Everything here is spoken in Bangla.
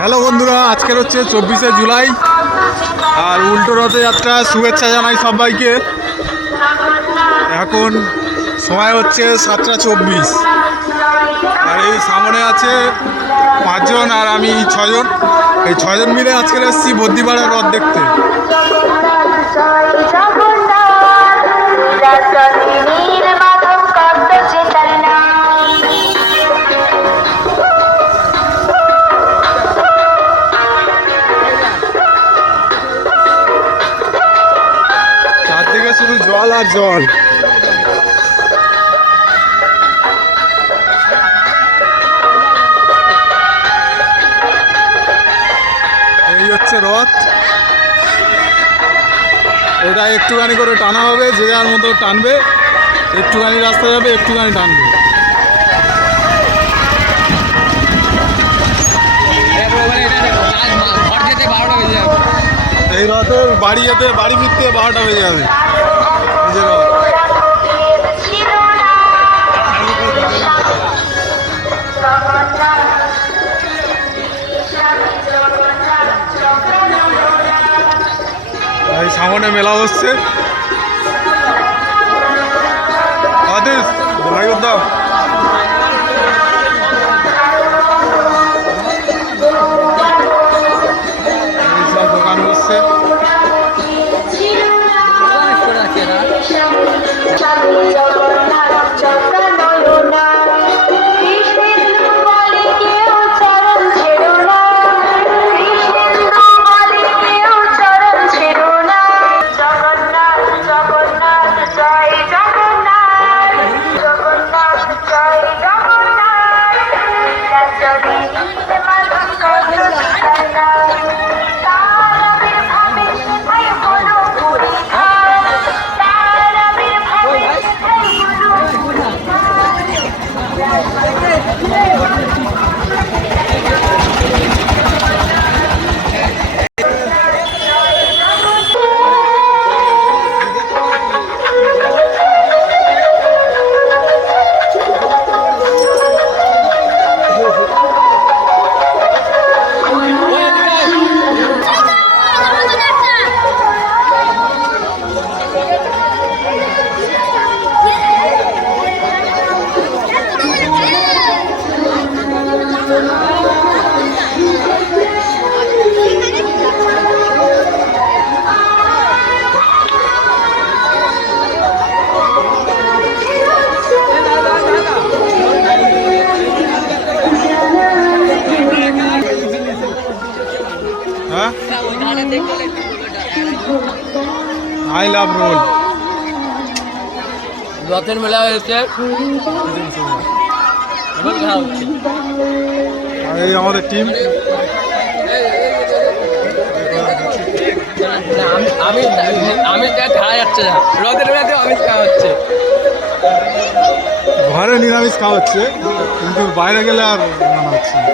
হ্যালো বন্ধুরা, আজকের হচ্ছে 24শে জুলাই আর উল্টো রথযাত্রা শুভেচ্ছা জানাই সবাইকে। এখন সময় হচ্ছে 7:24 আর এই সামনে আছে 5 জন আর আমি 6 জন। এই 6 জন মিলে আজকের এসেছি বদ্যিপাড়ার রথ দেখতে। চারদিকে শুধু জল আর জল। এই হচ্ছে রথ, এটা একটুখানি করে টানা হবে, যে যার মতো টানবে, একটুখানি রাস্তা যাবে, একটুখানি টানবে। এই রথের বাড়ি ফিরতে 12টা বেজে যাবে। এই যে রথ, এই সামনে মেলা বসছে। আদেশ ভাই দাও, সব দোকান বসছে। আই লাভ রোল রথের মেলা হয়েছে। এই আমাদের টিম। আমি খাওয়া যাচ্ছে না, রথের মেলাতে আমিষ খাওয়া হচ্ছে। ঘরে নিরামিষ খাওয়া হচ্ছে, কিন্তু বাইরে গেলে আর মানা হচ্ছে না।